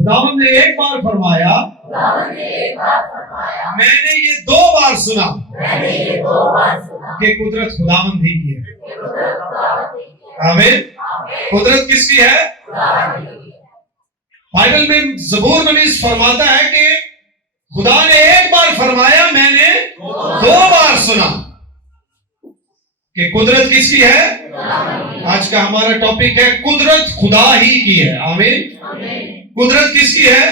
خداوند نے ایک بار فرمایا، میں نے یہ 2 بار سنا کہ قدرت خداوند ہی کی ہے۔ آمین۔ قدرت کس کی ہے؟ بائبل میں زبور نویس فرماتا ہے کہ خدا نے ایک بار فرمایا، میں نے 2 بار سنا کہ قدرت کس کی ہے؟ آج کا ہمارا ٹاپک ہے قدرت خدا ہی کی ہے۔ آمین۔ قدرت کس کی ہے؟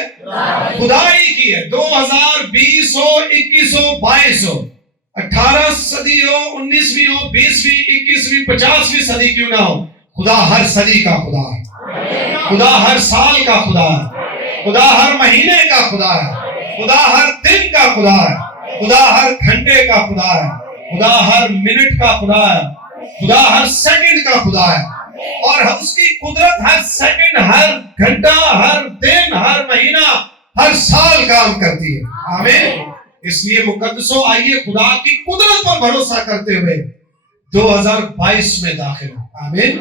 خدا ہی کی ہے۔ 2020 ہو، 21 ہو، 22 ہو، 18 صدی ہو، 19ویں ہو، 20ویں، 21ویں، 50ویں صدی کیوں نہ ہو، خدا ہر صدی کا خدا ہے۔ خدا ہر سال کا خدا ہے۔ خدا ہر مہینے کا خدا ہے۔ خدا ہر دن کا خدا ہے۔ خدا ہر گھنٹے کا خدا ہے۔ خدا ہر منٹ کا خدا ہے۔ خدا ہر سیکنڈ کا خدا ہے، اور اس کی قدرت ہر سیکنڈ، ہر گھنٹہ، ہر دن، ہر مہینہ، ہر سال کام کرتی ہے۔ آمین۔ اس لیے مقدسو، آئیے خدا کی قدرت پر بھروسہ کرتے ہوئے 2022 میں داخل ہوں۔ آمین۔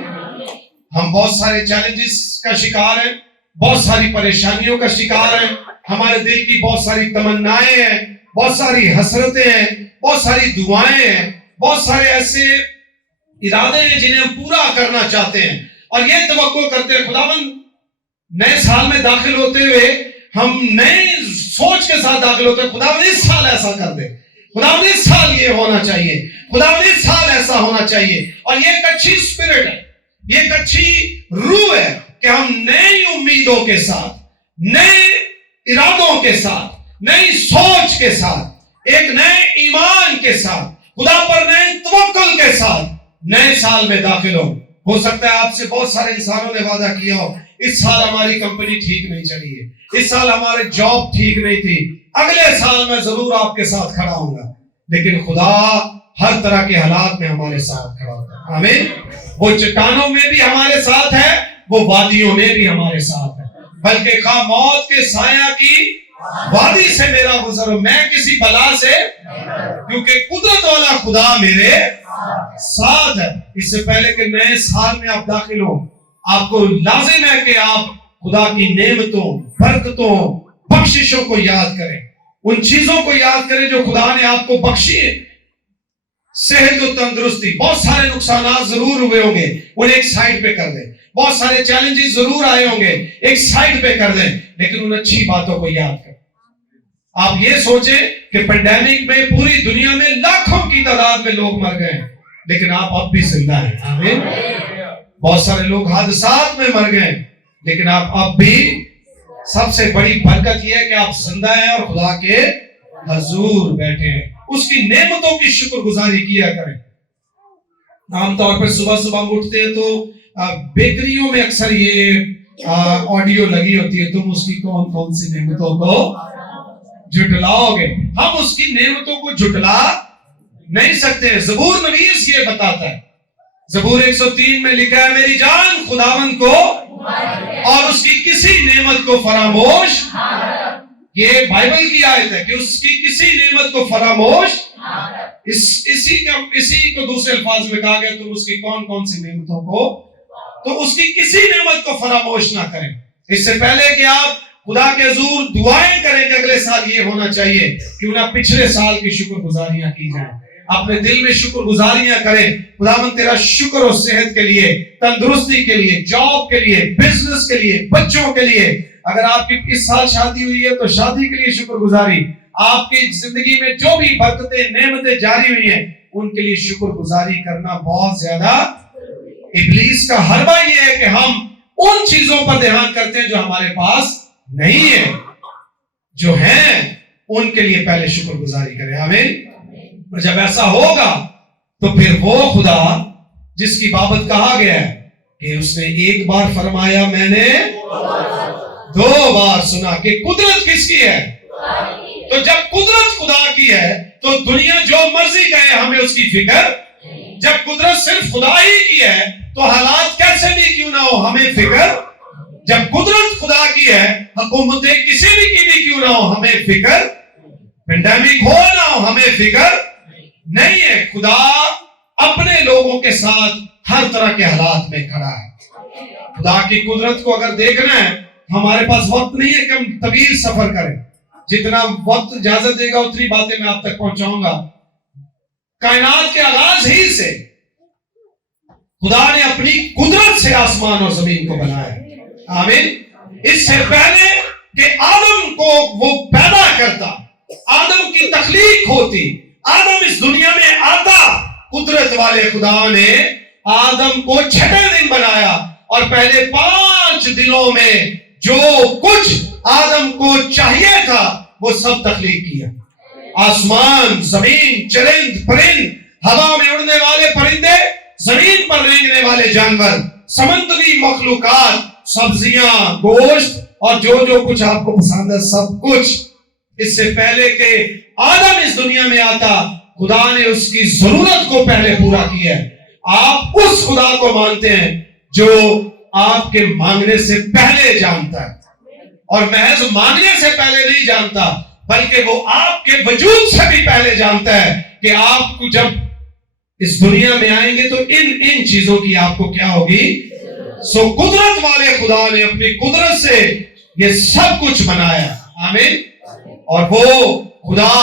ہم بہت سارے چیلنجز کا شکار ہیں، بہت ساری پریشانیوں کا شکار ہیں، ہمارے دل کی بہت ساری تمنائیں ہیں، بہت ساری حسرتیں ہیں، بہت ساری دعائیں ہیں، بہت سارے ایسے ارادے ہیں جنہیں ہم پورا کرنا چاہتے ہیں، اور یہ توقع کرتے ہیں خداوند نئے سال میں داخل ہوتے ہوئے ہم نئے سوچ کے ساتھ داخل ہوتے ہیں، خداوند اس سال ایسا کر دے، خداوند اس سال یہ ہونا چاہیے، خداوند اس سال ایسا ہونا چاہیے۔ اور یہ ایک اچھی اسپرٹ ہے، یہ ایک اچھی روح ہے کہ ہم نئی امیدوں کے ساتھ، نئے ارادوں کے ساتھ، نئی سوچ کے ساتھ، ایک نئے ایمان کے ساتھ، خدا پر نئے توکل کے ساتھ نئے سال میں داخل ہو سکتا ہے آپ سے بہت سارے انسانوں نے وعدہ کیا ہو، اس سال ہماری کمپنی ٹھیک نہیں چلی ہے، اس سال ہمارے جاب ٹھیک نہیں تھی، اگلے سال میں ضرور آپ کے ساتھ کھڑا ہوں گا۔ لیکن خدا ہر طرح کے حالات میں ہمارے ساتھ کھڑا ہوتا ہے۔ آمین۔ وہ چٹانوں میں بھی ہمارے ساتھ ہے، وہ وادیوں میں بھی ہمارے ساتھ ہے، بلکہ خواہ موت کے سایہ کی وادی سے میرا گزر ہو، میں کسی بلا سے، کیونکہ قدرت والا خدا میرے ساتھ ہے۔ اس سے پہلے کہ نئے سال میں آپ داخل ہو، آپ کو لازم ہے کہ آپ خدا کی نعمتوں، برکتوں، بخششوں کو یاد کریں، ان چیزوں کو یاد کریں جو خدا نے آپ کو بخشی ہے۔ صحت و تندرستی، بہت سارے نقصانات ضرور ہوئے ہوں گے، انہیں ایک سائیڈ پہ کر دیں، بہت سارے چیلنجز ضرور آئے ہوں گے، ایک سائیڈ پہ کر دیں، لیکن ان اچھی باتوں کو یاد کریں۔ آپ یہ سوچیں کہ پینڈیمک میں پوری دنیا میں لاکھوں کی تعداد میں لوگ مر گئے ہیں، لیکن آپ اب بھی زندہ ہیں۔ آمین۔ بہت سارے لوگ حادثات میں مر گئے، لیکن آپ اب بھی، سب سے بڑی برکت یہ ہے کہ آپ زندہ ہیں اور خدا کے حضور بیٹھے ہیں، اس کی نعمتوں کی شکر گزاری کیا کریں۔ عام طور پر صبح صبح ہم اٹھتے ہیں تو بیکریوں میں اکثر یہ آڈیو لگی ہوتی ہے، تم اس کی کون کون سی نعمتوں کو جھٹلاؤ گے۔ ہم اس کی نعمتوں کو جھٹلا نہیں سکتے۔ زبور نویس یہ بتاتا ہے، زبور 103 میں لکھا ہے، میری جان خداوند کو اور اس کی کسی نعمت کو فراموش، یہ بائبل کی آیت ہے کہ اس کی کسی نعمت کو فراموش، اسی کو دوسرے الفاظ میں کہا گیا، تم اس کی کون کون سی نعمتوں کو، تو اس کی کسی نعمت کو فراموش نہ کریں۔ اس سے پہلے کہ آپ خدا کے حضور دعائیں کریں کہ اگلے سال یہ ہونا چاہیے، کیوں نہ پچھلے سال کی شکر گزاریاں کی جائیں، اپنے دل میں شکر گزاریاں کریں، خداوند تیرا شکر ہو صحت کے لیے، تندرستی کے لیے، جاب کے لیے، بزنس کے لیے، بچوں کے لیے۔ اگر آپ کی اس سال شادی ہوئی ہے تو شادی کے لیے شکر گزاری، آپ کی زندگی میں جو بھی برکتیں، نعمتیں جاری ہوئی ہیں، ان کے لیے شکر گزاری کرنا بہت زیادہ۔ ابلیس کا حربہ یہ ہے کہ ہم ان چیزوں پر دھیان کرتے ہیں جو ہمارے پاس نہیں ہے، جو ہیں ان کے لیے پہلے شکر گزاری کریں۔ آمین۔ اور جب ایسا ہوگا تو پھر وہ خدا جس کی بابت کہا گیا ہے کہ اس نے ایک بار فرمایا، میں نے 2 بار سنا، کہ قدرت کس کی ہے؟ تو جب قدرت خدا کی ہے تو دنیا جو مرضی کہے ہمیں اس کی فکر، جب قدرت صرف خدا ہی کی ہے تو حالات کیسے بھی کیوں نہ ہو ہمیں فکر، جب قدرت خدا کی ہے حکومتیں کسی بھی کی بھی کیوں نہ ہو ہمیں فکر، پینڈیمک ہو نہ ہو ہمیں فکر نہیں ہے۔ خدا اپنے لوگوں کے ساتھ ہر طرح کے حالات میں کھڑا ہے۔ خدا کی قدرت کو اگر دیکھنا ہے ہمارے پاس وقت نہیں ہے کہ ہم طویل سفر کریں. جتنا وقت اجازت دے گا اتنی باتیں میں آپ تک پہنچاؤں گا. کائنات کے آغاز ہی سے خدا نے اپنی قدرت سے آسمان اور زمین کو بنایا. آمین. اس سے پہلے کہ آدم کو وہ پیدا کرتا، آدم کی تخلیق ہوتی، آدم اس دنیا میں آتا، قدرت والے خدا نے آدم کو چھٹے دن بنایا اور پہلے 5 دنوں میں جو کچھ آدم کو چاہیے تھا وہ سب تخلیق کیا. آسمان، زمین، چرند پرند، ہوا میں اڑنے والے پرندے، زمین پر رینگنے والے جانور، سمندری مخلوقات، سبزیاں، گوشت اور جو کچھ آپ کو پسند ہے سب کچھ. اس سے پہلے کہ آدم اس دنیا میں آتا خدا نے اس کی ضرورت کو پہلے پورا کیا. آپ اس خدا کو مانتے ہیں جو آپ کے مانگنے سے پہلے جانتا ہے، اور محض مانگنے سے پہلے نہیں جانتا بلکہ وہ آپ کے وجود سے بھی پہلے جانتا ہے کہ آپ کو جب اس دنیا میں آئیں گے تو ان چیزوں کی آپ کو کیا ہوگی. سو قدرت والے خدا نے اپنی قدرت سے یہ سب کچھ بنایا. آمین. اور وہ خدا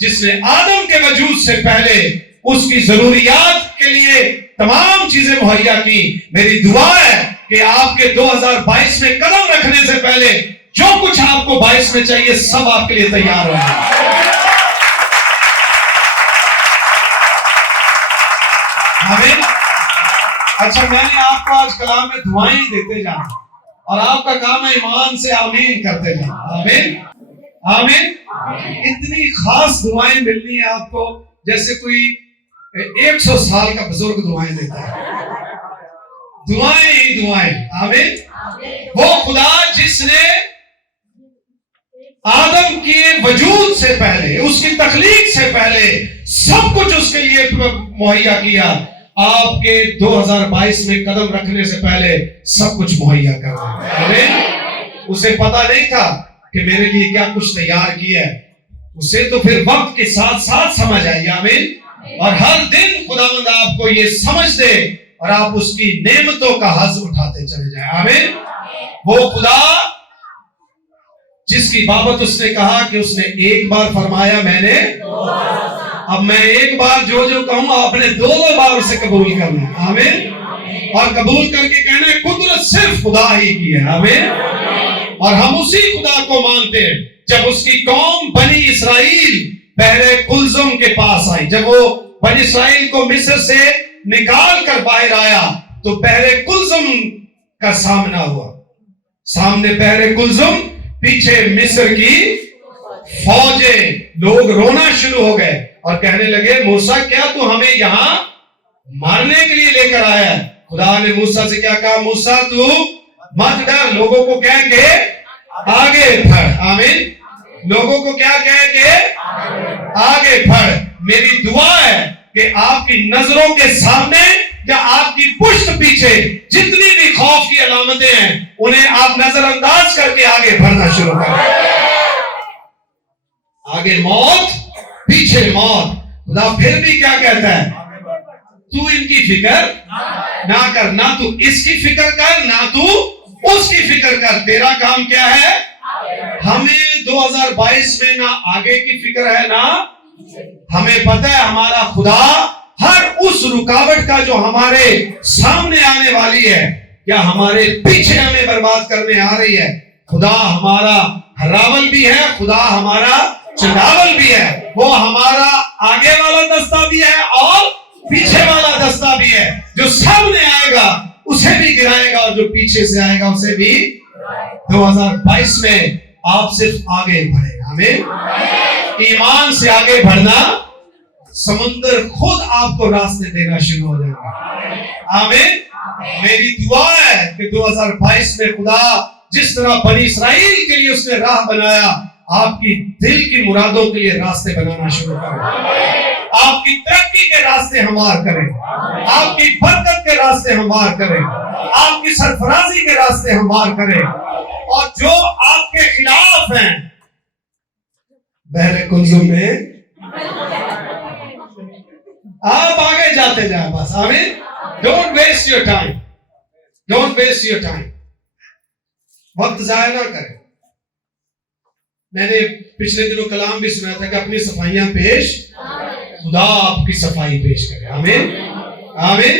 جس نے آدم کے وجود سے پہلے اس کی ضروریات کے لیے تمام چیزیں مہیا کی، میری دعا ہے کہ آپ کے 2022 میں قدم رکھنے سے پہلے جو کچھ آپ کو 22 میں چاہیے سب آپ کے لیے تیار ہو جائے. آمین. اچھا، میں نے آپ کو آج کلام میں دعائیں دیتے جانا اور آپ کا کام ہے ایمان سے آمین کرتے جانا. آمین آمین. اتنی خاص دعائیں ملنی ہیں آپ کو جیسے کوئی 100 سال کا بزرگ دعائیں دیتا ہے. دعائیں ہی دعائیں. آمین. وہ خدا جس نے آدم کے وجود سے پہلے، اس کی تخلیق سے پہلے سب کچھ اس کے لیے مہیا کیا، آپ کے 2022 میں قدم رکھنے سے پہلے سب کچھ مہیا کر رہا ہے. آمین. اسے پتا نہیں تھا کہ میرے لیے کیا کچھ تیار کیا ہے، اسے تو پھر وقت کے ساتھ ساتھ سمجھ آئی. آمین. اور ہر دن خداوند آپ کو یہ سمجھ دے اور آپ اس کی نعمتوں کا حظ اٹھاتے چلے جائیں. آمین. وہ خدا جس کی بابت اس نے کہا کہ اس نے ایک بار فرمایا میں نے، اب میں ایک بار جو کہوں آپ نے 2 بار اسے قبول کرنا. آمین. اور قبول کر کے کہنا ہے قدرت صرف خدا ہی کی ہے. آمین. اور ہم اسی خدا کو مانتے ہیں. جب اس کی قوم بنی اسرائیل بحر کلزم کے پاس آئی، جب وہ بنی اسرائیل کو مصر سے نکال کر باہر آیا تو بحر کلزم کا سامنا ہوا. سامنے بحر کلزم، پیچھے مصر کی فوجیں. لوگ رونا شروع ہو گئے اور کہنے لگے موسیٰ کیا تو ہمیں یہاں مارنے کے لیے لے کر آیا ہے؟ خدا نے موسیٰ سے کیا کہا؟ موسیٰ تو مت ڈر، لوگوں کو کہہ کے آگے بڑھ. آمین. لوگوں کو کیا کہہ کے آگے بڑھ. میری دعا ہے کہ آپ کی نظروں کے سامنے یا آپ کی پشت پیچھے جتنی بھی خوف کی علامتیں ہیں انہیں آپ نظر انداز کر کے آگے بڑھنا شروع کریں. آگے موت، پیچھے موت. خدا پھر بھی کیا کہتا ہے؟ تو ان کی فکر نہ کر. نہ تو اس کی فکر کر نہ تو اس کی فکر کر. تیرا کام کیا ہے؟ ہمیں 2022 میں نہ آگے کی فکر ہے نہ ہمیں پتہ ہے ہمارا خدا ہر اس رکاوٹ کا جو ہمارے سامنے آنے والی ہے یا ہمارے پیچھے ہمیں برباد کرنے آ رہی ہے، خدا ہمارا ہراول بھی ہے، خدا ہمارا چنگاول بھی ہے. وہ ہمارا آگے والا دستہ بھی ہے اور پیچھے والا دستہ بھی ہے. جو سامنے آئے گا اسے بھی گرائے گا اور جو پیچھے سے آئے گا اسے بھی. 2022 میں آپ صرف آگے بڑھے. آمین. ایمان سے آگے بڑھنا، سمندر خود آپ کو راستے دینا شروع ہو جائے گا. آمین. میری دعا ہے کہ 2022 میں خدا جس طرح بنی اسرائیل کے لیے اس نے راہ بنایا، آپ کی دل کی مرادوں کے لیے راستے بنانا شروع کرے. آپ کی ترقی کے راستے ہموار کرے، آپ کی برکت کے راستے ہموار کرے، آپ کی سرفرازی کے راستے ہموار کرے. اور جو آپ کے خلاف ہیں بحر کلزم میں آپ آگے جاتے جائیں بس. آمین. Don't waste your time. Don't waste your time. وقت ضائع نہ کریں. میں نے پچھلے دنوں کلام بھی سنا تھا کہ اپنی صفائیاں پیش، خدا آپ کی صفائی پیش کرے. آمین آمین.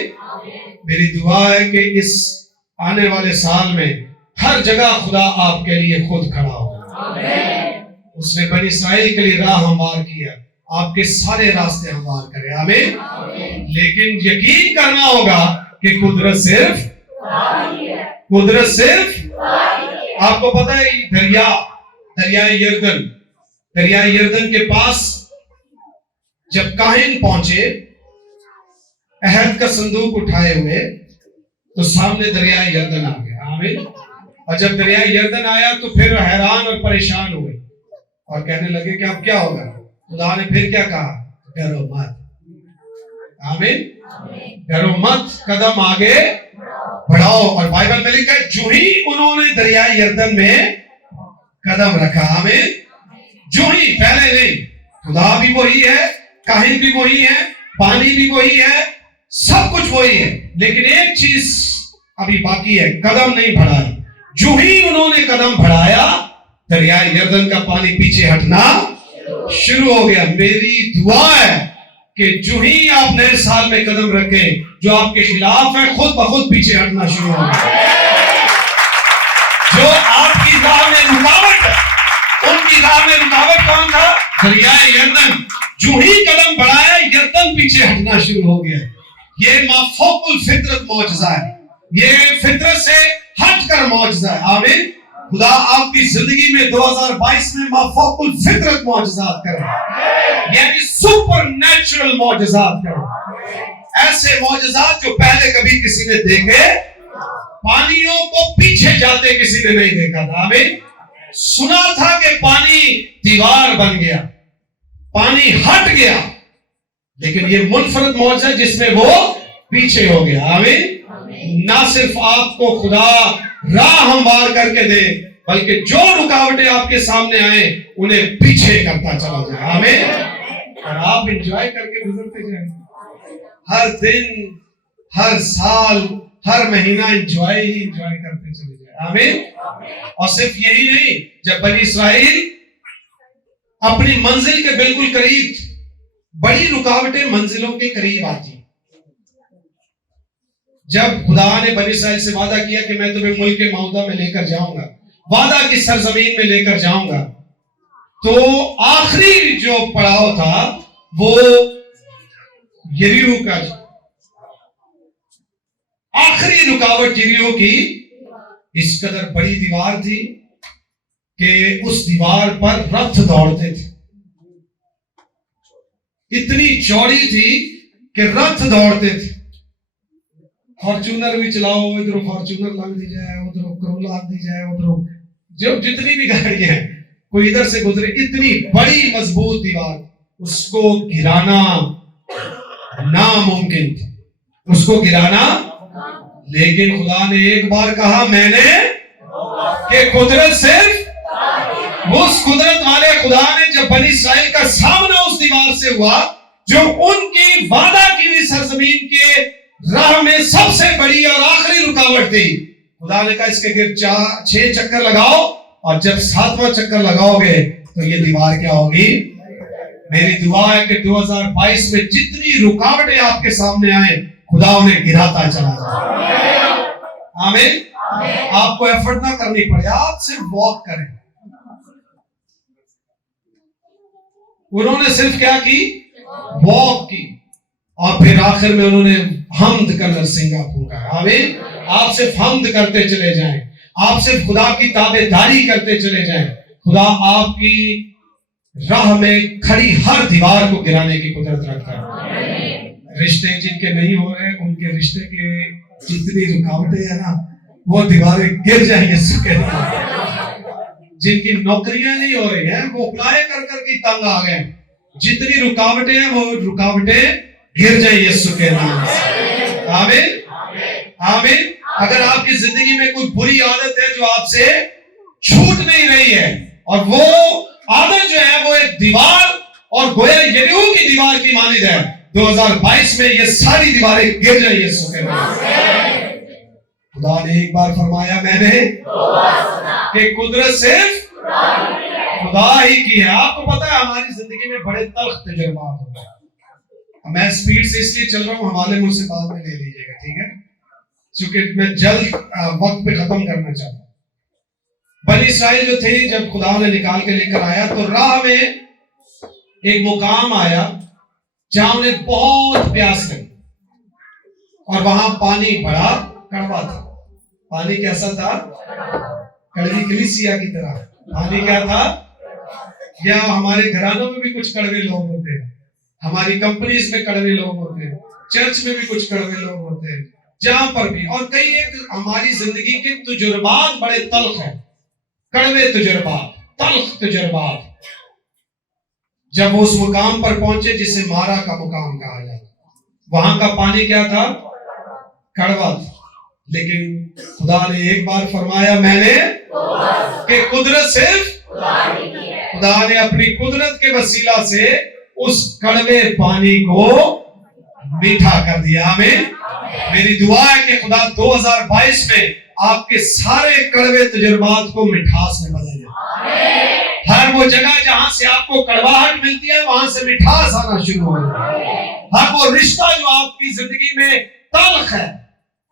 میری دعا ہے کہ اس آنے والے سال میں ہر جگہ خدا آپ کے لیے خود کھڑا ہو. اس نے بنی اسرائیل کے لیے راہ ہموار کیا، آپ کے سارے راستے ہموار کرے. آمین. لیکن یقین کرنا ہوگا کہ قدرت صرف آپ کو پتہ ہے دریائے یردن کے پاس جب کاہن پہنچے عہد کا صندوق اٹھائے ہوئے تو سامنے دریائے یردن آ گیا. آمین. اور جب دریائے یردن آیا تو پھر حیران اور پریشان ہوئے اور کہنے لگے کہ اب کیا ہوگا. خدا نے پھر کیا کہا؟ ڈرو مت. آمین. ڈرو مت، قدم آگے بڑھاؤ. اور بائبل میں لکھا ہے جو ہی انہوں نے دریائے یردن میں قدم رکھا. آمین. جو ہی، پہلے نہیں. خدا بھی وہی ہے، کاہن بھی وہی ہے، پانی بھی وہی ہے، سب کچھ وہی ہے، لیکن ایک چیز ابھی باقی ہے، قدم نہیں بڑھایا. جو ہی انہوں نے قدم بڑھایا دریائے یردن کا پانی پیچھے ہٹنا شروع ہو گیا. میری دعا ہے کہ جو ہی آپ نئے سال میں قدم رکھیں جو آپ کے خلاف ہے خود بخود پیچھے ہٹنا شروع ہو گیا. جو آپ کی راہ میں رکاوٹ ہے، ان کی راہ میں رکاوٹ کون تھا؟ دریائے یردن. جو ہی قدم بڑھایا یردن پیچھے ہٹنا شروع ہو گیا. یہ مافوق الفطرت معجزہ ہے، یہ فطرت سے ہٹ کر معجزہ ہے. آمین. خدا آپ کی زندگی میں 2022 میں مافوق الفطرت معجزات کرے، یعنی سپر نیچرل معجزات کرے. ایسے معجزات جو پہلے کبھی کسی نے دیکھے، پانیوں کو پیچھے جاتے کسی نے نہیں دیکھا تھا. آمین. سنا تھا کہ پانی دیوار بن گیا، پانی ہٹ گیا، لیکن یہ منفرد معجزہ جس میں وہ پیچھے ہو گیا. آمین. نہ صرف آپ کو خدا راہ ہموار کر کے دے بلکہ جو رکاوٹیں آپ کے سامنے آئیں انہیں پیچھے کرتا چلا جائے. آمین. اور آپ انجوائے کر کے گزرتے جائیں، ہر دن، ہر سال، ہر مہینہ انجوائے کرتے چلے جائیں. آمین. اور صرف یہی نہیں، جب بنی اسرائیل اپنی منزل کے بالکل قریب، بڑی رکاوٹیں منزلوں کے قریب آتی. جب خدا نے بنی اسرائیل سے وعدہ کیا کہ میں تمہیں ملک معاہدہ میں لے کر جاؤں گا، وعدہ کی سرزمین میں لے کر جاؤں گا، تو آخری جو پڑاؤ تھا وہ یریحو کا، آخری رکاوٹ یریحو کی اس قدر بڑی دیوار تھی کہ اس دیوار پر رتھ دوڑتے تھے. اتنی چوڑی تھی کہ رتھ دوڑتے تھے. فارچونر بھی چلاؤ، ادھر فارچونر لگ دی جائے، ادھر کرولا دی جائے، ادھر جو جتنی بھی گاڑیاں ہیں کوئی ادھر سے گزرے. اتنی بڑی مضبوط دیوار، اس کو گرانا ناممکن تھا، اس کو گرانا. لیکن خدا نے ایک بار کہا میں نے، کہ قدرت صرف اس قدرت والے خدا نے جب بنی اسرائیل کا سامنا اس دیوار سے ہوا جو ان کی وعدہ کی ہوئی سرزمین کے راہ میں سب سے بڑی اور آخری رکاوٹ تھی، خدا نے کہا اس کے گرد 6 چکر لگاؤ، اور جب 7واں چکر لگاؤ گے تو یہ دیوار کیا ہوگی. میری دعا ہے کہ 2022 میں جتنی رکاوٹیں آپ کے سامنے آئیں خدا انہیں گراتا چلا جائے. آمین. آپ کو ایفرٹ نہ کرنی پڑے، آپ صرف واک کریں. انہوں نے صرف کیا کی؟ واک کی. اور پھر آخر میں انہوں نے حمد کا نرسنگا پھونکا. آمین. آپ صرف حمد کرتے چلے جائیں، آپ صرف خدا کی تابعداری کرتے چلے جائیں. خدا آپ کی راہ میں کھڑی ہر دیوار کو گرانے کی قدرت رکھتا ہے. رشتے جن کے نہیں ہو رہے ان کے رشتے کے جتنی رکاوٹیں ہیں نا وہ دیواریں گر جائیں گے. جن کی نوکریاں نہیں ہو رہی ہیں وہ اپلائی کر کر کے تنگ آ گئے، جتنی رکاوٹیں ہیں وہ رکاوٹیں گر جائیں یسوع کے نام سے. آمین. آمین. اگر آپ کی زندگی میں کوئی بری عادت ہے جو آپ سے چھوٹ نہیں رہی ہے، اور وہ عادت جو ہے وہ ایک دیوار اور گویا یریحو کی دیوار کی مانند ہے، 2022 میں یہ ساری دیواریں گر جائیں یسوع کے نام سے. خدا نے ایک بار فرمایا میں نے کہ قدرت صرف خدا ہی کی ہے. آپ کو پتا ہے ہماری زندگی میں بڑے تلخ تجربات ہوتے ہیں. میں سپیڈ سے اس لیے چل رہا ہوں, حوالے مجھ سے بعد میں لے لیجیے گا, ٹھیک ہے, کیونکہ میں جلد وقت پہ ختم کرنا چاہتا ہوں. بنی اسرائیل جو تھے جب خدا نے نکال کے لے کر آیا تو راہ میں ایک مقام آیا جہاں انہیں بہت پیاس لگی اور وہاں پانی بڑا کڑوا تھا. پانی کیسا تھا؟ کڑوی کلیسیا کی طرح. پانی کیا تھا؟ یا ہمارے گھرانوں میں بھی کچھ کڑوے لوگ ہوتے ہیں, ہماری کمپنیز میں کڑوے لوگ ہوتے ہیں, چرچ میں بھی کچھ کڑوے لوگ ہوتے ہیں, جہاں پر بھی. اور کئی ایک ہماری زندگی کے تجربات بڑے تلخ ہیں, کڑوے تجربات, تلخ تجربات. جب وہ اس مقام پر پہنچے جسے مارا کا مقام کہا جاتا, وہاں کا پانی کیا تھا؟ کڑوا تھا. لیکن خدا نے ایک بار فرمایا میں نے کہ قدرت صرف خدا نے اپنی قدرت کے وسیلہ سے اس کڑوے پانی کو میٹھا کر دیا. آمین. میری دعا ہے کہ خدا 2022 میں آپ کے سارے کڑوے تجربات کو مٹھاس میں بدل دے. ہر وہ جگہ جہاں سے آپ کو کڑواہٹ ملتی ہے وہاں سے مٹھاس آنا شروع ہو جائے. ہر وہ رشتہ جو آپ کی زندگی میں تلخ ہے,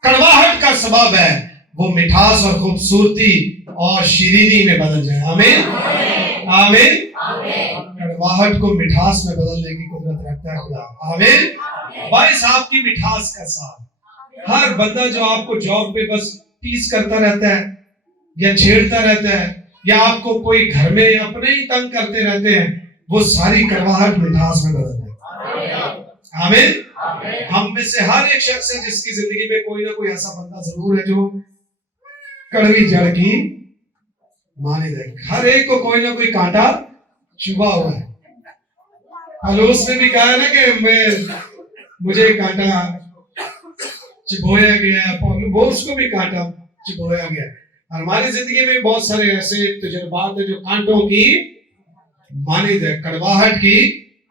کڑواہٹ کا سبب ہے, وہ مٹھاس اور خوبصورتی اور شیرینی میں بدل جائے. آمین آمین. کڑواہٹ کو مٹھاس میں بدلنے کی قدرت رکھتا ہے خدا. آمین. باعث آپ کی مٹھاس کا ساتھ. ہر بندہ جو آپ کو جاب پہ بس ٹیز کرتا رہتا ہے یا چھیڑتا رہتا ہے یا آپ کو کوئی گھر میں اپنے ہی تنگ کرتے رہتے ہیں, وہ ساری کڑواہٹ مٹھاس میں بدل جائے. آمین. ہم میں سے ہر ایک شخص ہے جس کی زندگی میں کوئی نہ کوئی ایسا بندہ ضرور ہے جو کڑوی جڑ کی مانی دے. ہر ایک کو کوئی نہ کوئی کانٹا چبھا ہوا ہے. پالوس نے بھی کہا ہے نا کہ مجھے کانٹا چبھویا گیا, پالوس کو بھی کانٹا چبھویا گیا. ہماری زندگی میں بہت سارے ایسے تجربات ہیں جو کانٹوں کی مانند ہے, کڑواہٹ کی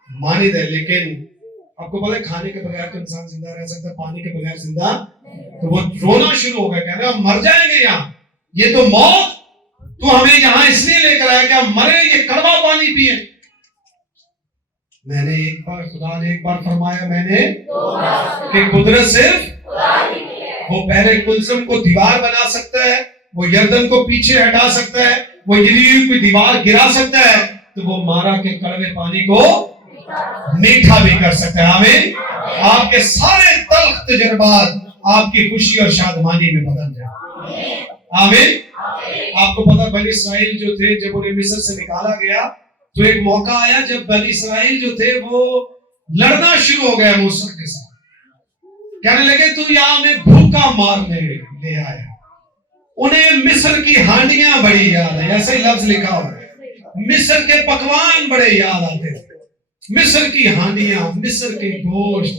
مانند ہے. لیکن آپ کو پتہ ہے کھانے کے بغیر تو انسان زندہ رہ سکتا ہے, پانی کے بغیر زندہ, تو وہ رونا شروع ہو گیا, کہنا ہم مر جائیں گے یہاں, یہ تو موت, تو ہمیں یہاں اس لیے لے کر آیا کہ ہم مرے, یہ کڑوا پانی پیئے. میں نے ایک بار, خدا نے ایک بار فرمایا میں نے کہ قدرت صرف وہ پہلے کلثم کو دیوار بنا سکتا ہے, وہ یردن کو پیچھے ہٹا سکتا ہے, وہ یریحو کی دیوار گرا سکتا ہے, تو وہ مارا کے کڑوے پانی کو میٹھا بھی کر سکتا ہے. آمین. آپ کے سارے تلخ تجربات آپ کی خوشی اور شادمانی میں بدل جائے. آمین. آپ کو پتا بنی اسرائیل جو تھے جب انہیں مصر سے نکالا گیا تو ایک موقع آیا جب بنی اسرائیل جو تھے وہ لڑنا شروع ہو گیا موسیٰ کے ساتھ. کہنے لگے تو یہاں میں بھوکا مارنے لے آیا. انہیں مصر کی ہانڈیاں بڑی یاد ہے, ایسے ہی لفظ لکھا ہوا ہے, مصر کے پکوان بڑے یاد آتے ہیں, مصر کی ہانڈیاں, مصر کے گوشت.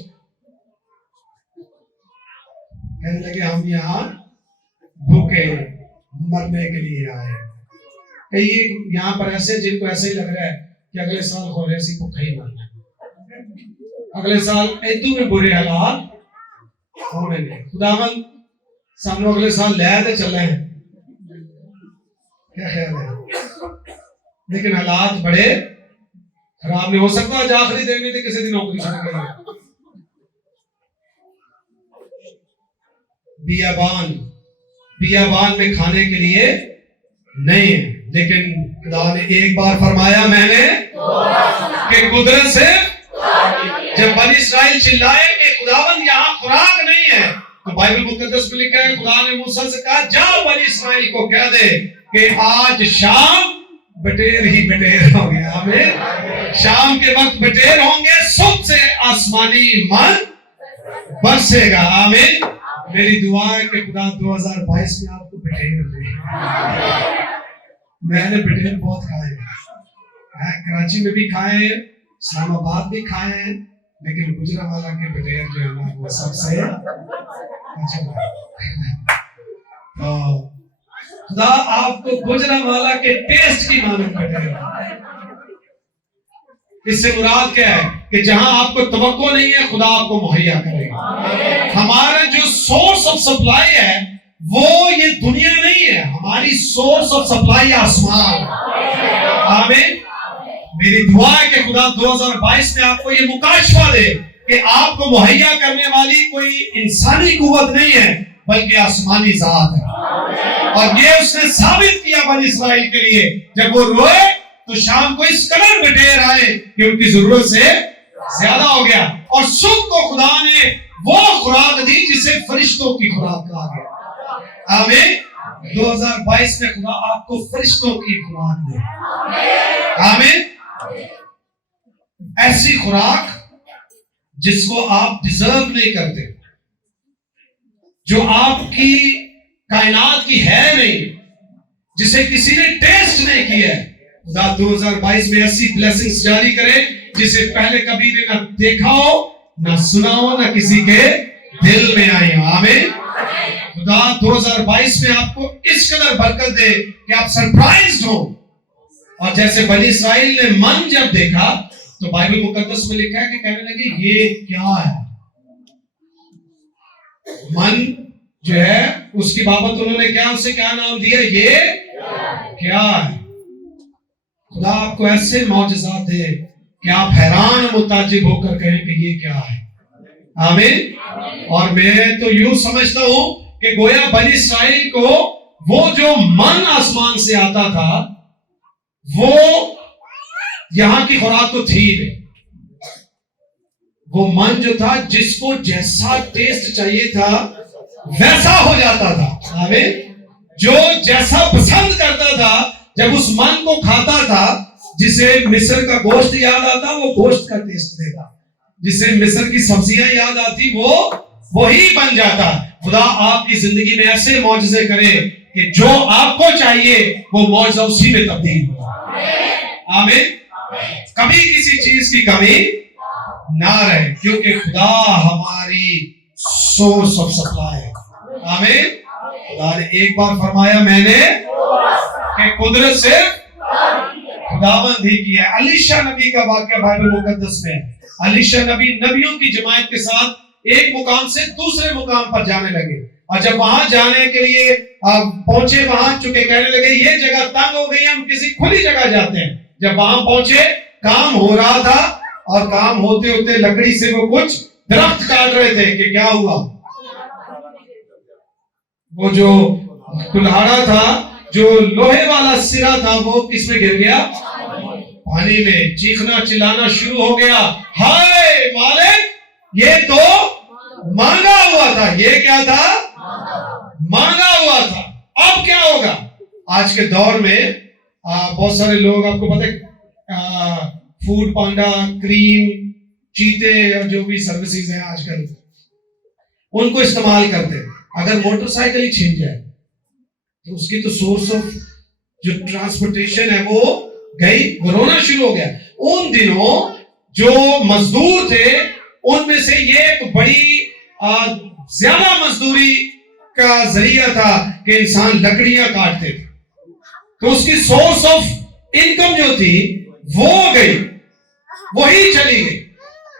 کہنے لگے ہم یہاں بھوکے مرنے کے لیے آئے. کئی یہاں پر ایسے جن کو ایسے ہی لگ رہا ہے کہ اگلے سال خوریسی کو کہیں مرنا, اگلے سال ایدو میں برے حالات ہونے گے. خداوند سامنے اگلے سال لے آتے چل رہے ہیں, کیا خیال ہے؟ لیکن حالات بڑے خراب نہیں. ہو سکتا آج آخری دن میں کسی دن نوکری چھوڑ گئی. بیابان میں کھانے کے لیے نہیں ہے, لیکن خدا نے ایک بار فرمایا میں نے کہ قدرت سے جب بنی اسرائیل چلائے کہ خداوند یہاں خوراک نہیں ہے, تو بائبل مقدس میں لکھا ہے خدا نے موسیٰ سے کہا جاؤ بنی اسرائیل کو کہہ دے کہ آج شام بٹیر ہی بٹیر ہو گیا. آمین. شام کے وقت بٹیر ہوں گے, صبح سے آسمانی من برسے گا. آمین. میری دعا ہے کہ خدا 2022 میں آپ کو بٹیر دے. میں نے بٹیر بہت کھائے ہیں, کراچی میں بھی کھائے ہیں, اسلام آباد بھی کھائے ہیں, لیکن گجرانوالہ کے بٹیر جو ہے نا وہ سب سے اچھا لگا. خدا آپ کو گجرانوالہ کے ٹیسٹ کی مانند بٹیر. اس سے مراد کیا ہے کہ جہاں آپ کو توقع نہیں ہے خدا آپ کو مہیا کرے گا. ہمارا جو سورس آف سپلائی ہے وہ یہ دنیا نہیں ہے، ہماری سورس آف سپلائی آسمان. آمین. میری دعا ہے کہ خدا 2022 میں آپ کو یہ مکاشفہ دے کہ آپ کو مہیا کرنے والی کوئی انسانی قوت نہیں ہے بلکہ آسمانی ذات ہے. اور یہ اس نے ثابت کیا بنی اسرائیل کے لیے، جب وہ روئے تو شام کو اس قدر بٹیر آئے کہ ان کی ضرورت سے زیادہ ہو گیا، اور صبح کو خدا نے وہ خوراک دی جسے فرشتوں کی خوراک کہا گیا. آمین. 2022 میں خدا آپ کو فرشتوں کی خوراک دے. آمین. ایسی خوراک جس کو آپ ڈیزرو نہیں کرتے، جو آپ کی کائنات کی ہے نہیں، جسے کسی نے ٹیسٹ نہیں کیا ہے. خدا 2022 میں ایسی بلیسنگز جاری کرے جسے پہلے کبھی نے نہ دیکھا ہو، نہ سنا ہو، نہ کسی کے دل میں آئی ہو. آمین. خدا 2022 میں آپ کو اس قدر برکت دے کہ آپ سرپرائزڈ ہو. اور جیسے بنی اسرائیل نے من جب دیکھا تو بائبل مقدس میں لکھا ہے کہ کہنے لگے یہ کیا ہے. من جو ہے اس کی بابت انہوں نے اسے کیا نام دیا؟ یہ کیا ہے. خدا آپ کو ایسے معجزات دے کہ آپ حیران متعجب ہو کر کہیں کہ یہ کیا ہے. آمین. اور میں تو یوں سمجھتا ہوں کہ گویا بنی اسرائیل کو وہ جو من آسمان سے آتا تھا وہ یہاں کی خوراک تو تھی نہیں. وہ من جو تھا جس کو جیسا ٹیسٹ چاہیے تھا ویسا ہو جاتا تھا. آمین. جو جیسا پسند کرتا تھا جب اس من کو کھاتا تھا، جسے مصر کا گوشت یاد آتا وہ گوشت کا ٹیسٹ دیتا، جسے مصر کی سبزیاں یاد آتی وہ وہی بن جاتا. خدا آپ کی زندگی میں ایسے معجزے کرے کہ جو آپ کو چاہیے وہ معجزہ اسی میں تبدیل ہو. آمین. کبھی کسی چیز کی کمی نہ رہے، کیونکہ خدا ہماری سورس آف سپلائی ہے. آمین. خدا نے ایک بار فرمایا میں نے کہ قدرت صرف خداوند ہی کی ہے. علیشا نبی کا واقعہ بائبل مقدس میں ہے. علیشا نبی نبیوں کی جماعت کے ساتھ ایک مقام سے دوسرے مقام پر جانے لگے، اور جب وہاں جانے کے لیے پہنچے، وہاں چکے کہنے لگے یہ جگہ تنگ ہو گئی، ہم کسی کھلی جگہ جاتے ہیں. جب وہاں پہنچے کام ہو رہا تھا، اور کام ہوتے ہوتے لکڑی سے وہ کچھ درخت کاٹ رہے تھے کہ کیا ہوا؟ وہ جو کلہاڑا تھا، جو لوہے والا سرا تھا، وہ کس میں گر گیا؟ پانی میں. چیخنا چلانا شروع ہو گیا، ہائے مالک یہ تو مانگا ہوا تھا. یہ کیا تھا؟ مانگا ہوا تھا. اب کیا ہوگا؟ آج کے دور میں بہت سارے لوگ، آپ کو پتہ ہے فوڈ پانڈا، کریم، چیتے اور جو بھی سروسز ہیں آج کل، ان کو استعمال کرتے ہیں. اگر موٹر سائیکل ہی چھن جائے تو اس کی تو سورس آف جو ٹرانسپورٹیشن ہے وہ گئی، وہ رونا شروع ہو گیا. ان دنوں جو مزدور تھے ان میں سے یہ ایک بڑی زیادہ مزدوری کا ذریعہ تھا کہ انسان لکڑیاں کاٹتے تھے. تو اس کی سورس آف انکم جو تھی وہ گئی، وہی چلی گئی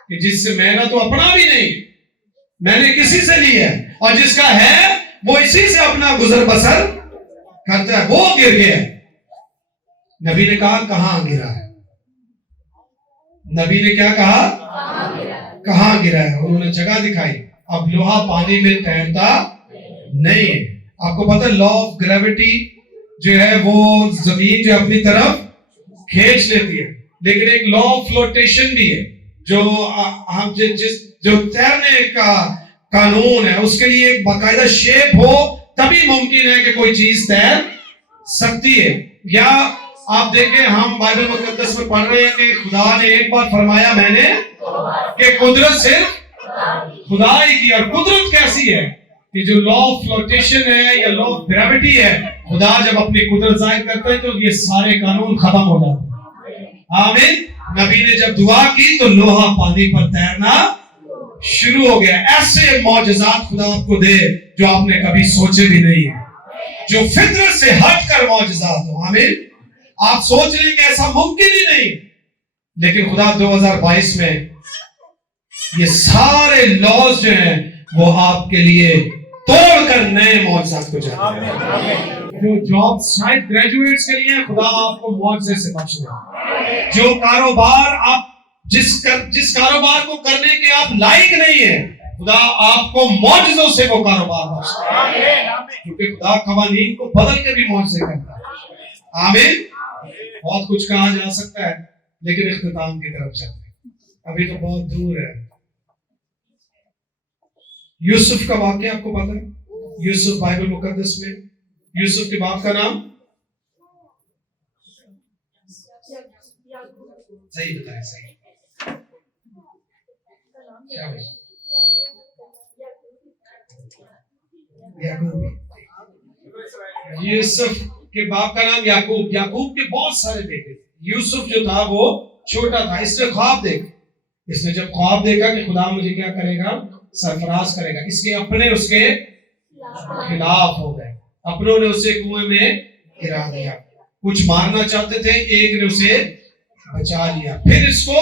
کہ جس سے میں نے تو اپنا بھی نہیں، میں نے کسی سے لی ہے، اور جس کا ہے وہ اسی سے اپنا گزر بسر کرتا ہے. وہ گر گیا. نبی نے کہا کہاں گرا ہے؟ نبی نے کیا کہا؟ کہاں گرا ہے؟ انہوں نے جگہ دکھائی. اب لوہا پانی میں تیرتا نہیں ہے. آپ کو پتہ لا آف گریوٹی جو ہے وہ زمین جو اپنی طرف کھینچ لیتی ہے، لیکن ایک لا آف فلوٹیشن بھی ہے جو ہم جو تیرنے کا قانون ہے، اس کے لیے ایک باقاعدہ شیپ ہو تبھی ممکن ہے کہ کوئی چیز تیر سکتی ہے. یا آپ دیکھیں ہم بائبل مقدس میں پڑھ رہے ہیں کہ خدا نے ایک بار فرمایا میں نے کہ قدرت صرف خدا ہی کی. اور قدرت کیسی ہے کہ جو لا آف فلوٹیشن ہے یا لا آف گریوٹی ہے، خدا جب اپنی قدرت ظاہر کرتا ہے تو یہ سارے قانون ختم ہو جاتے ہیں. آمین. نبی نے جب دعا کی تو لوہا پانی پر تیرنا شروع ہو گیا. ایسے معجزات خدا آپ کو دے جو آپ نے کبھی سوچے بھی نہیں، جو فطرت سے ہٹ کر معجزات ہو. آمین. آپ سوچ لیں کہ ایسا ممکن ہی نہیں، لیکن خدا 2022 میں یہ سارے لاز جو ہیں وہ آپ کے لیے توڑ کر نئے معجزات کو جاری کرے۔ جو جاب شاید گریجویٹس کے لیے خدا آپ کو معجزے سے بخش دے۔ جو کاروبار آپ جس کاروبار کو کرنے کے آپ لائق نہیں ہیں، خدا آپ کو معجزوں سے وہ کاروبار بخش دے، کیونکہ خدا قوانین کو بدل کے بھی معجزے کرتا ہے۔ آمین۔ بہت کچھ کہا جا سکتا ہے لیکن اختتام کی طرف چلتے ہیں، ابھی تو بہت دور ہے۔ یوسف کا واقعہ آپ کو پتا ہے؟ یوسف بائبل مقدس میں یوسف کے باپ کا نام صحیح بتائیں، صحیح یوسف کے باپ کا نام یعقوب۔ یعقوب کے بہت سارے بیٹے تھے۔ یوسف جو تھا وہ چھوٹا تھا، اس نے خواب دیکھا۔ اس نے جب خواب دیکھا کہ خدا مجھے کیا کرے گا، سرفراز کرے گا، اس کے اپنے اس کے خلاف ہو گئے، اپنوں نے اسے کنویں میں گرا دیا، کچھ مارنا چاہتے تھے، ایک نے اسے بچا لیا، پھر اس کو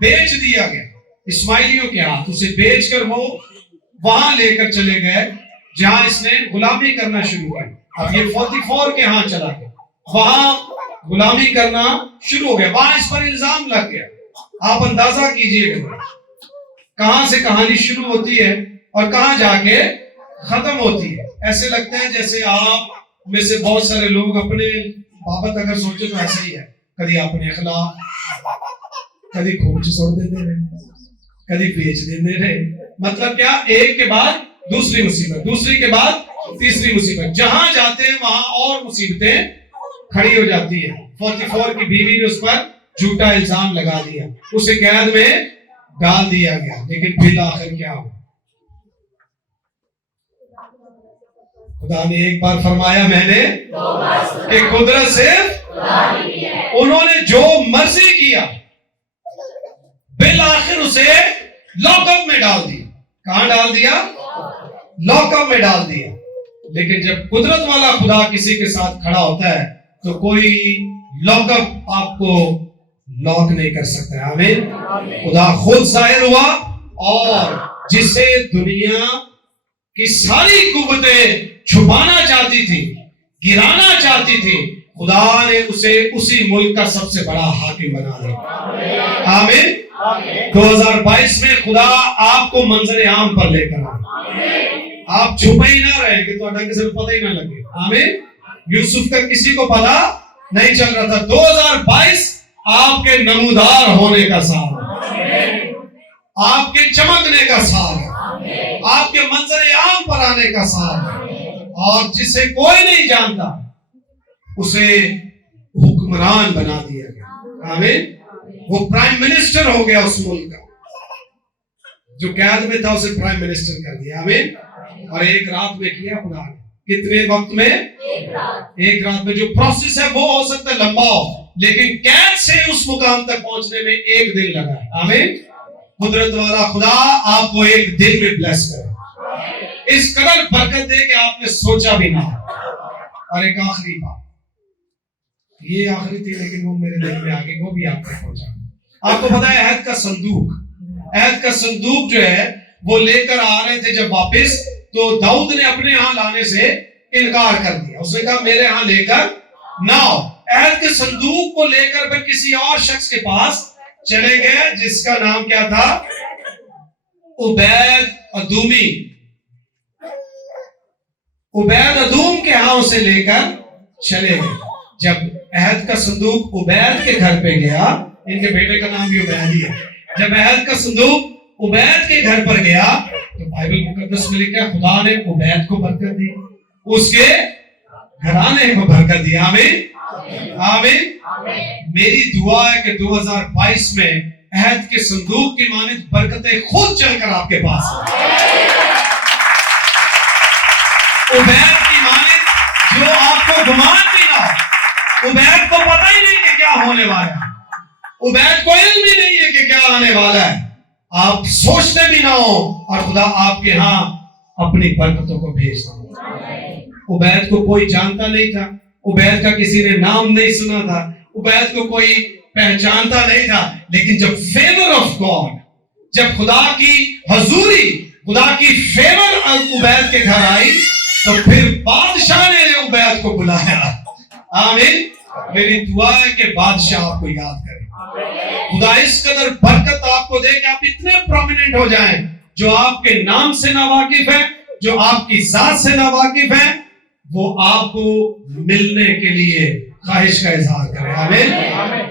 بیچ دیا گیا اسماعیلیوں کے ہاتھ، اسے بیچ کر وہ وہاں لے کر چلے گئے جہاں اس نے غلامی کرنا شروع کی۔ اب یہ 44 کے ہاں چلا گیا، وہاں غلامی کرنا شروع ہو گیا، وہاں اس پر الزام لگ گیا۔ آپ اندازہ کیجئے کہ کہاں سے کہانی شروع ہوتی ہے اور کہاں جا کے ختم ہوتی ہے۔ ایسے لگتا ہے جیسے آپ میں سے بہت سارے لوگ اپنے بابت اگر سوچے تو ایسا ہی ہے، کبھی اپنے خلاف، کبھی کھوج چھوڑ دیتے رہے، کبھی بیچ دیتے رہے، مطلب کیا، ایک کے بعد دوسری مصیبت، دوسری کے بعد تیسری مصیبت، جہاں جاتے ہیں وہاں اور مصیبتیں کھڑی ہو جاتی ہے۔ 44 کی بیوی نے اس پر جھوٹا الزام لگا دیا، اسے قید میں ڈال دیا گیا، لیکن بالآخر کیا ہوا؟ خدا نے ایک بار فرمایا میں نے کہ قدرت صرف انہوں نے جو مرضی کیا، بالآخر اسے لاک اپ میں ڈال دیا۔ کہاں ڈال دیا؟ لاک اپ میں ڈال دیا۔ لیکن جب قدرت والا خدا کسی کے ساتھ کھڑا ہوتا ہے تو کوئی لاک اپ آپ کو لاک نہیں کر سکتا ہے۔ آمین۔ خدا خود ظاہر ہوا اور جسے دنیا کی ساری قوتیں چھپانا چاہتی تھی، گرانا چاہتی تھی، خدا نے اسے اسی ملک کا سب سے بڑا حاکم بنا دیا۔ آمین۔ 2022 میں خدا آپ کو منظر عام پر لے کر آئے، آپ چھپے ہی نہ رہے کہ تو کسی کو پتہ ہی نہ لگے۔ آمین۔ یوسف کا کسی کو پتہ نہیں چل رہا تھا۔ 2022 آپ کے نمودار ہونے کا سال ہے، آپ کے چمکنے کا سال ہے، آپ کے منظر عام پر آنے کا سال ہے، اور جسے کوئی نہیں جانتا اسے حکمران بنا دیا گیا۔ آمین۔ وہ پرائم منسٹر ہو گیا اس ملک کا، جو قید میں تھا اسے پرائم منسٹر کر دیا۔ آمین۔ اور ایک رات میں کیا خدا نے، کتنے وقت میں؟ ایک رات میں۔ جو پروسیس ہے وہ ہو سکتا ہے لمبا ہو، لیکن قید سے اس مقام تک پہنچنے میں ایک دن لگا ہے۔ آمین۔ قدرت والا خدا آپ کو ایک دن میں بلیس کرے، اس قدر برکت دے کہ آپ نے سوچا بھی نہ ہو۔ اور ایک آخری بات، یہ آخری تھی لیکن وہ میرے دل میں آگے، وہ بھی آپ کو پہنچا۔ آپ کو پتا ہے عہد کا صندوق، عہد کا صندوق جو ہے وہ لے کر آ رہے تھے جب واپس، تو داؤد نے اپنے ہاں لانے سے انکار کر دیا۔ اس نے کہا میرے ہاں لے کر نہ آؤ۔ عہد کے صندوق کو لے کر پھر کسی اور شخص کے پاس چلے گئے جس کا نام کیا تھا؟ عبید ادومی۔ عبید ادوم کے ہاں اسے لے کر چلے گئے۔ جب عہد کا صندوق عبید کے گھر پہ گیا، ان کے بیٹے کا نام بھی عبید ہی ہے، جب عہد کا صندوق عبید کے گھر پر گیا تو بائبل مقدس میں لکھا خدا نے عبید کو برکت دی، اس کے گھرانے کو برکت دی۔ آمین۔ آمین۔ میری دعا ہے کہ 2022 میں عہد کے صندوق کی مانند برکتیں خود چل کر آپ کے پاس عبید کی مانند، جو آپ کو گمان بھی نہ ہو۔ عبید کو پتہ ہی نہیں کہ کیا ہونے والا ہے، عبید کو علم بھی نہیں ہے کہ کیا آنے والا ہے، آپ سوچتے بھی نہ ہو اور خدا آپ کے ہاں اپنی برکتوں کو بھیجتا ہوں۔ عبید کو کوئی جانتا نہیں تھا، عبید کا کسی نے نام نہیں سنا تھا، عبید کو کوئی پہچانتا نہیں تھا، لیکن جب فیور آف گاڈ، جب خدا کی حضوری خدا کی فیور عبید کے گھر آئی تو پھر بادشاہ نے عبید کو بلایا. آمین. میری دعا ہے کہ بادشاہ آپ کو یاد کرے. خدا اس قدر برکت آپ کو دے کہ آپ اتنے پرومیننٹ ہو جائیں. جو آپ کے نام سے نہ واقف ہے, جو آپ کی ذات سے نہ واقف ہے, وہ آپ کو ملنے کے لیے خواہش کا اظہار کرے. آمین.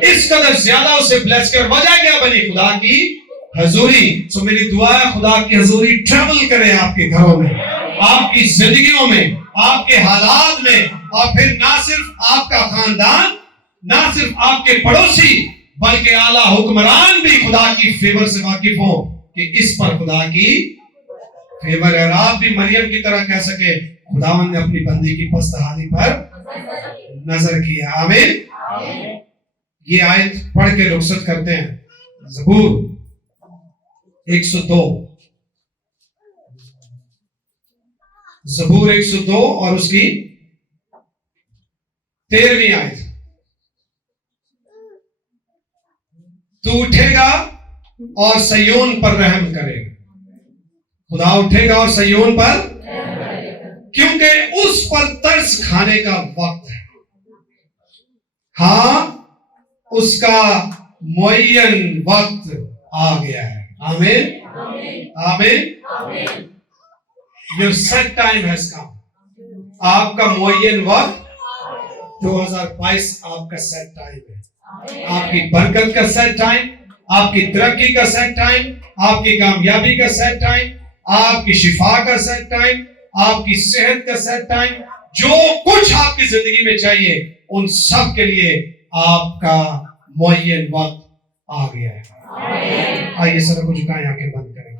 اس قدر زیادہ اسے بلیس کر. وجہ کیا بنی؟ خدا کی حضوری. سو میری دعا ہے خدا کی حضوری ٹریول کرے آپ کے گھروں میں, آپ کی زندگیوں میں, آپ کے حالات میں, اور پھر نہ صرف آپ کا خاندان, نہ صرف آپ کے پڑوسی, بلکہ اعلیٰ حکمران بھی خدا کی فیور سے واقف ہو کہ اس پر خدا کی فیور ہے. اور آپ بھی مریم کی طرح کہہ سکے خداوند نے اپنی بندی کی پست حالی پر نظر کیا. آمین. یہ آیت پڑھ کے رخصت کرتے ہیں. زبور 102, زبور 102 اور اس کی 13ویں آیت. تو اٹھے گا اور سیون پر رحم کرے گا. خدا اٹھے گا اور سیون پر, کیونکہ اس پر ترس کھانے کا وقت ہے. ہاں, اس کا معین وقت آ گیا ہے. آمین. آمین. Your set time has come. آپ کا معین وقت 2022 آپ کا سیٹ ٹائم ہے. آپ کی برکت کا سیٹ ٹائم, آپ کی ترقی کا سیٹ ٹائم, آپ کی کامیابی کا سیٹ ٹائم, آپ کی شفا کا سیٹ ٹائم, آپ کی صحت کا سیٹ ٹائم, جو کچھ آپ کی زندگی میں چاہیے ان سب کے لیے آپ کا معین وقت آ گیا ہے. آئیے سر کو جھکائیں, آنکھیں بند کریں.